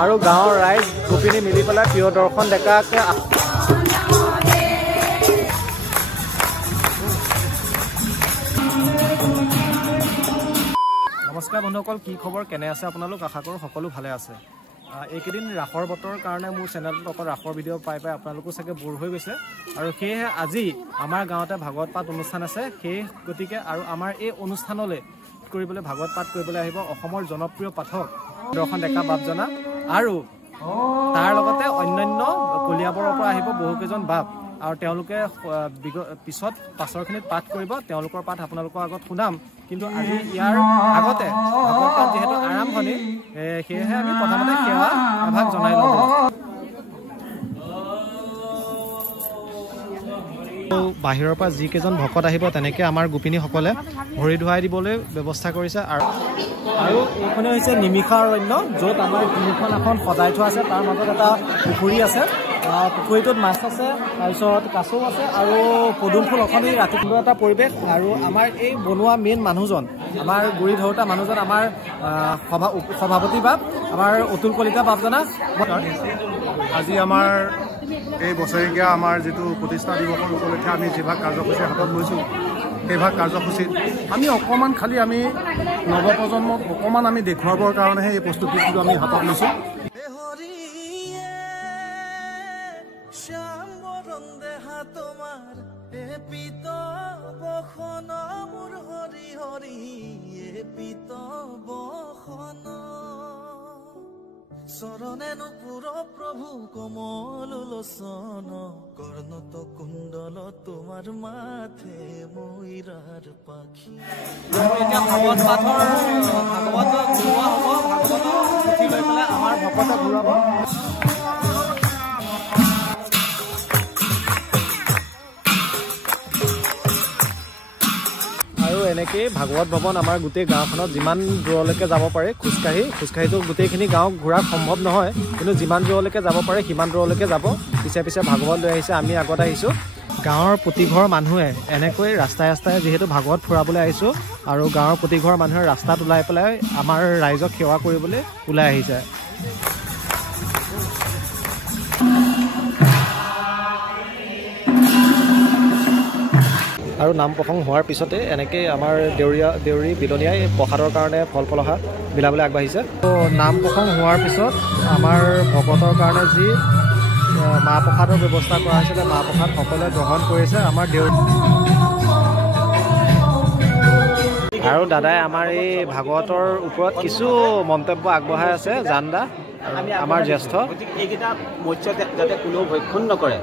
আৰু গাঁৱৰ ৰাইজ গোপিনী মিলি পেলাই প্ৰিয়দৰ্শন ডেকাকে নমস্কাৰ বন্ধুসকল, কি খবৰ, কেনে আছে আপোনালোক? আশা কৰোঁ সকলো ভালে আছে। এইকেইদিন ৰাসৰ বতৰৰ কাৰণে মোৰ চেনেলটোত অকল ৰাসৰ ভিডিঅ' পাই আপোনালোকো চাগে বৰ হৈ গৈছে, আৰু সেয়েহে আজি আমাৰ গাঁৱতে ভাগৱত পাঠ অনুষ্ঠান আছে। সেই গতিকে আৰু আমাৰ এই অনুষ্ঠানলৈ কৰিবলৈ ভাগৱত পাঠ কৰিবলৈ আহিব অসমৰ জনপ্ৰিয় পাঠক দৰ্শন ডেকা বাপজনা, আৰু তাৰ লগতে অন্যান্য কলিয়াবৰৰ পৰা আহিব বহুকেইজন বাপ, আৰু তেওঁলোকে পিছত পাছৰখিনিত পাঠ কৰিব। তেওঁলোকৰ পাঠ আপোনালোকৰ আগত শুনাম, কিন্তু আজি ইয়াৰ আগতে ভাগৱত পাঠ যিহেতু আৰম্ভণি, সেয়েহে আমি প্ৰথমতে সেৱা এভাগ জনাই লওঁ। বাহিৰৰ পৰা যিকেইজন ভকত আহিব তেনেকৈ আমাৰ গোপিনীসকলে ভৰি ধুৱাই দিবলৈ ব্যৱস্থা কৰিছে। আৰু এইখনে হৈছে নিমিষা অৰণ্য, য'ত আমাৰ তিনিখন আসন সজাই থোৱা আছে। তাৰ মাজত এটা পুখুৰী আছে, পুখুৰীটোত মাছ আছে, তাৰপিছত কাছও আছে, আৰু পদুম ফুল অখনি ৰাতিপুৱা এটা পৰিৱেশ। আৰু আমাৰ এই বনোৱা মেইন মানুহজন, আমাৰ গুৰি ধৰোতা মানুহজন, আমাৰ সভাপতি বাপ, আমাৰ অতুল কলিতা বাপজনা। আজি আমাৰ এই বছৰেকীয়া আমাৰ যিটো প্ৰতিষ্ঠা দিৱসৰ উপলক্ষে আমি যিভাগ কাৰ্যসূচী হাতত লৈছোঁ, সেইভাগ কাৰ্যসূচীত আমি অকণমান খালি আমি নৱপ্ৰজন্মক অকণমান আমি দেখুৱাবৰ কাৰণেহে এই প্ৰস্তুতিটো আমি হাতত লৈছোঁ। চৰণেনো পুৰ প্ৰভু কমল লোচন, কৰ্ণত কুণ্ডল তোমাৰ মাথে ময়ূৰাৰ পাখি। এতিয়া ভাগৱত পাঠৰ ভাগৱত ঘূৰোৱা হ'ব, ভাগৱত পুথি লৈ পেলাই আমাৰ ভকতে ঘূৰাব। এনেকেই ভাগৱত ভৱন আমাৰ গোটেই গাঁওখনত যিমান দূৰলৈকে যাব পাৰে খোজকাঢ়িতো গোটেইখিনি গাঁও ঘূৰা সম্ভৱ নহয়, কিন্তু যিমান দূৰলৈকে যাব পাৰে সিমান দূৰলৈকে যাব। পিছে পিছে ভাগৱত লৈ আহিছে, আমি আগত আহিছোঁ। গাঁৱৰ প্ৰতিঘৰ মানুহে এনেকৈ ৰাস্তাই ৰাস্তাই যিহেতু ভাগৱত ফুৰাবলৈ আহিছোঁ, আৰু গাঁৱৰ প্ৰতিঘৰ মানুহে ৰাস্তাত ওলাই পেলাই আমাৰ ৰাইজক সেৱা কৰিবলৈ ওলাই আহিছে। আৰু নাম প্ৰসংগ হোৱাৰ পিছতে এনেকৈ আমাৰ দেউৰী বিলনীয়াই প্ৰসাদৰ কাৰণে ফল ফলহা বিলাবলৈ আগবাঢ়িছে। ত' নাম প্ৰসংগ হোৱাৰ পিছত আমাৰ ভকতৰ কাৰণে যি মাহ প্ৰসাদৰ ব্যৱস্থা কৰা হৈছিলে, মাহ প্ৰসাদ সকলোৱে গ্ৰহণ কৰিছে আমাৰ আৰু দাদাই আমাৰ এই ভাগৱতৰ ওপৰত কিছু মন্তব্য আগবঢ়াই আছে। জানদা আমাৰ জ্যেষ্ঠ, এইকেইটা মৎস্য যাতে কোনেও ভক্ষণ নকৰে,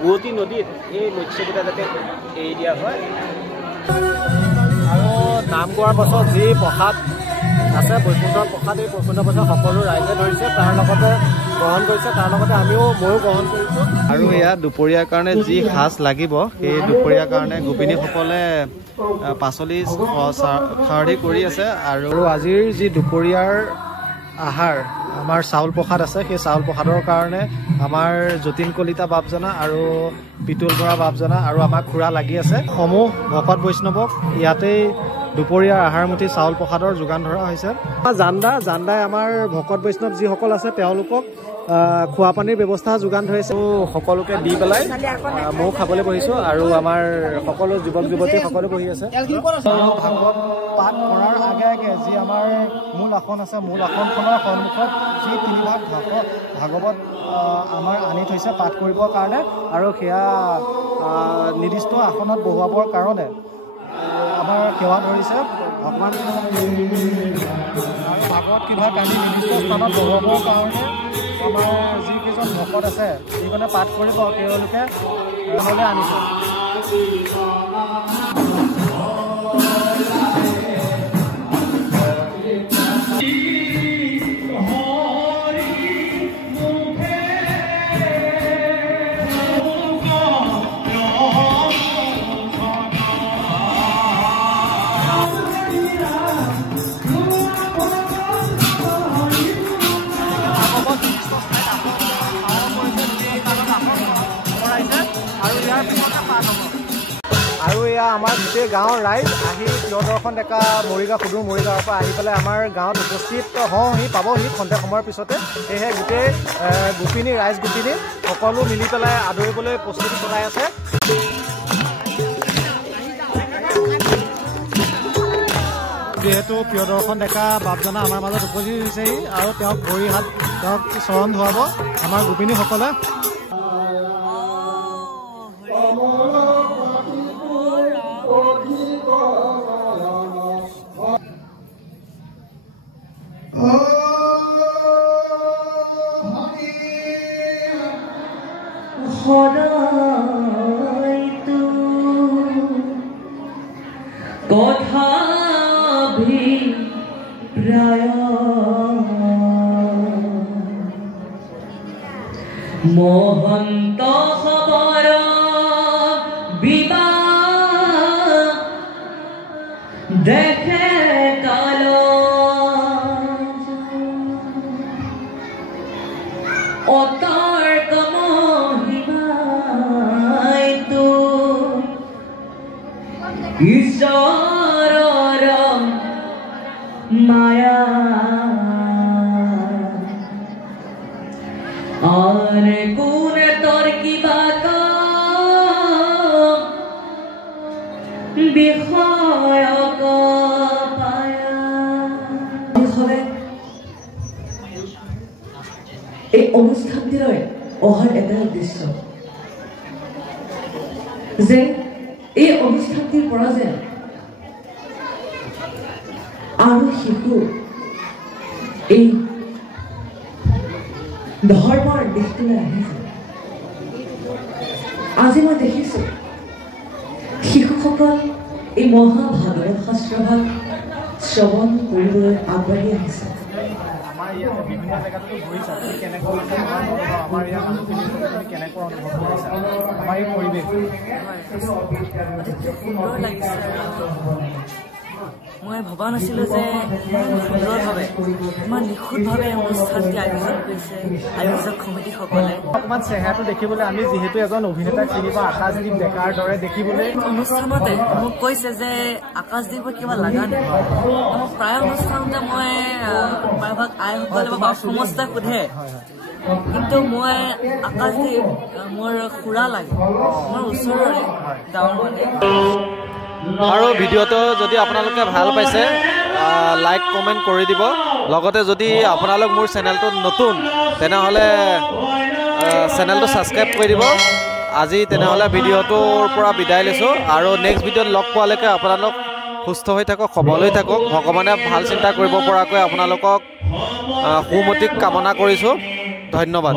বুৱতী নদীত এই মৎস্যকেইটা যাতে এৰি দিয়া হয়। আৰু নাম গোৱাৰ পাছত যি প্ৰসাদ আছে, বৈকুণ্ঠৰ প্ৰসাদ, এই বৈকুণ্ঠ প্ৰসাদ সকলো ৰাইজে ধৰিছে, তাৰ লগতে গ্ৰহণ কৰিছে, তাৰ লগতে ময়ো গ্ৰহণ কৰিছোঁ। আৰু এয়া দুপৰীয়াৰ কাৰণে যি সাজ লাগিব, সেই দুপৰীয়াৰ কাৰণে গোপিনীসকলে পাচলি খাৰদি কৰি আছে। আৰু আজিৰ যি দুপৰীয়াৰ আহাৰ আমাৰ চাউল প্ৰসাদ আছে, সেই চাউল প্ৰসাদৰ কাৰণে আমাৰ যতীন কলিতা বাপজনা আৰু পিতুল বৰা বাপজনা আৰু আমাৰ খুৰা লাগি আছে। সমূহ ভকত বৈষ্ণৱক ইয়াতেই দুপৰীয়াৰ আহাৰ মুঠি চাউল প্ৰসাদৰ যোগান ধৰা হৈছে। জানদাই আমাৰ ভকত বৈষ্ণৱ যিসকল আছে তেওঁলোকক খোৱা পানীৰ ব্যৱস্থা যোগান ধৰিছে। সকলোকে দি পেলাই ময়ো খাবলৈ বহিছোঁ, আৰু আমাৰ সকলো যুৱক যুৱতী সকলো বহি আছে। ভাগৱত পাঠ কৰাৰ আগে আগে যি আমাৰ মূল আসন আছে, মূল আসনখনৰ সন্মুখত যি তিনিভাগ ভাগৱত আমাৰ আনি থৈছে পাঠ কৰিবৰ কাৰণে, আৰু সেয়া নিৰ্দিষ্ট আসনত বহুৱাবৰ কাৰণে আমাৰ সেৱা ধৰিছে। ভগৱান ভাগৱত কিবা আনি নিৰ্দিষ্ট স্থানত বহুৱাবৰ কাৰণে আমাৰ যিকেইজন ভকত আছে, যিজনে পাঠ কৰিব, তেওঁলোকে মনলৈ আনিছে। আৰু ইয়াৰ পিছতে পাঠ হ'ব। এয়া আমাৰ গোটেই গাঁৱৰ ৰাইজ আহি প্ৰিয়দৰ্শন ডেকা মৰিগাঁও সুদূৰ মৰিগাঁৱৰ পৰা আহি পেলাই আমাৰ গাঁৱত উপস্থিত হওঁহি পাবহি খন্তেক সময়ৰ পিছতে। সেয়েহে গোটেই গোপিনী ৰাইজ গোপিনী সকলো মিলি পেলাই আদৰিবলৈ প্ৰস্তুতি চলাই আছে। যিহেতু প্ৰিয়দৰ্শন ডেকা বাপজনা আমাৰ মাজত উপস্থিত হৈছেহি আৰু তেওঁক ভৰি হাত তেওঁক চৰণ ধুৱাব আমাৰ গোপিনীসকলে। মহন্ত খবৰ বিবাহ দেখে কাল অতৰ্ক মহিমাইতো ঈশ্বৰৰ মায়া आन कून तोर की बात बिखय को पाया हवे এই অনুষ্ঠানটিলৈ অহাৰ এটা উদ্দেশ্য যে এই অনুষ্ঠানটিৰ পৰা যে আৰু শিশু এই ধৰ্মৰ দিশটোলৈ আহিছে। আজি মই দেখিছোঁ শিশুসকল এই মহাভাগৱত শাস্ত্ৰভাগ শ্ৰৱণ কৰিবলৈ আগবাঢ়ি আহিছে। আমাৰ ইয়াত বিভিন্ন জেগাতো ঘূৰিছা, তুমি কেনেকুৱা আমাৰ ইয়াত কেনেকুৱা অনুভৱ কৰিছা আমাৰ এই পৰিৱেশ? মই ভবা নাছিলোঁ যে সুন্দৰভাৱে ইমান নিখুঁতভাৱে অনুষ্ঠানটি আয়োজন কৰিছে আয়োজক সমিতিসকলে। অকণমান চেহেৰাটো দেখিবলৈ আমি যিহেতু এজন অভিনেতাক চিনি পাওঁ আকাশদ্বীপ ডেকাৰ দৰে দেখিবলৈ। অনুষ্ঠানতে মোক কৈছে যে আকাশদ্বীপত কিবা লগা নেকি? প্ৰায় অনুষ্ঠানতে মই প্ৰায়ভাগ আইসকলে বা সমস্যাই সোধে, কিন্তু মই আকাশদ্বীপ মোৰ খুৰা লাগে, মোৰ ওচৰৰে গাঁৱৰ মানে। আৰু ভিডিঅ'টো যদি আপোনালোকে ভাল পাইছে লাইক কমেণ্ট কৰি দিব। লগতে যদি আপোনালোক মোৰ চেনেলটোত নতুন তেনেহ'লে চেনেলটো ছাবস্ক্ৰাইব কৰি দিব। আজি তেনেহ'লে ভিডিঅ'টোৰ পৰা বিদায় লৈছোঁ আৰু নেক্সট ভিডিঅ'ত লগ পোৱালৈকে আপোনালোক সুস্থ হৈ থাকক, সবল হৈ থাকক। ভগৱানে ভাল চিন্তা কৰিব পৰাকৈ আপোনালোকক সুমতিক কামনা কৰিছোঁ। ধন্যবাদ।